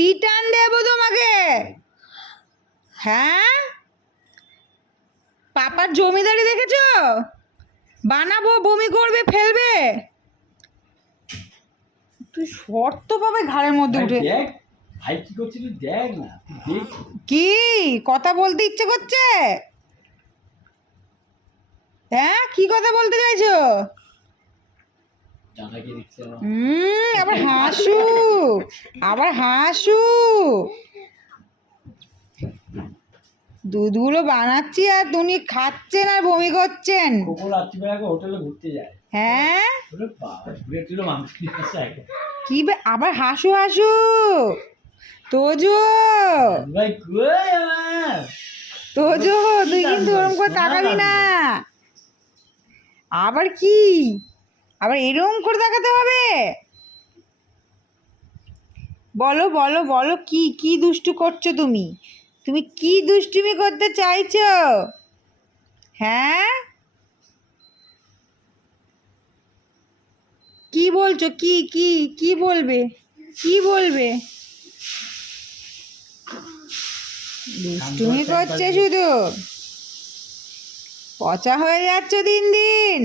পিটান দেবো তোমাকে। হ্যাঁ, পাপার জমিদারি দেখেছো? বানাবো, বমি করবে, ফেলবে। তুই শর্ত পাবে ঘাড়ের মধ্যে উঠে। ভাই কি করছিস তুই দেখ না, দেখ কি কথা বলতে ইচ্ছে করছে? হ্যাঁ, কি কথা বলতে চাইছো? দাদাকে দেখছি আবার হাসু, আবার হাসু। দুধগুলো বানাচ্ছি আর উনি খাচ্ছেন আর বমি করছেন। কোকো রাত্রিবেলা হোটেলে ঘুরতে যায়। হ্যাঁ, ঘুরে তুলো মাংস নিয়ে আসে কি আবার হাসু হাসু। তোজো, ভাই কই আমার তোজো, তুই কিন্তু ওরকম করে তাকাবি না। আবার কি, আবার এরকম করে তাকাতে হবে? বলো বলো বলো, কি কি দুষ্টু করছো তুমি? তুমি কি দুষ্টুমি করতে চাইছো? হ্যাঁ, কি বলছো? কি কি কি বলবে? কি বলবে? দুষ্টুমি করছে শুধু, পচা হয়ে যাচ্ছে দিন দিন।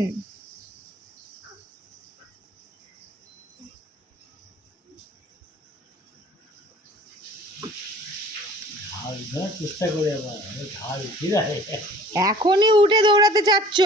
চেষ্টা করে আবার ঝাল উঠে যায়। এখনই উঠে দৌড়াতে চাচ্ছ?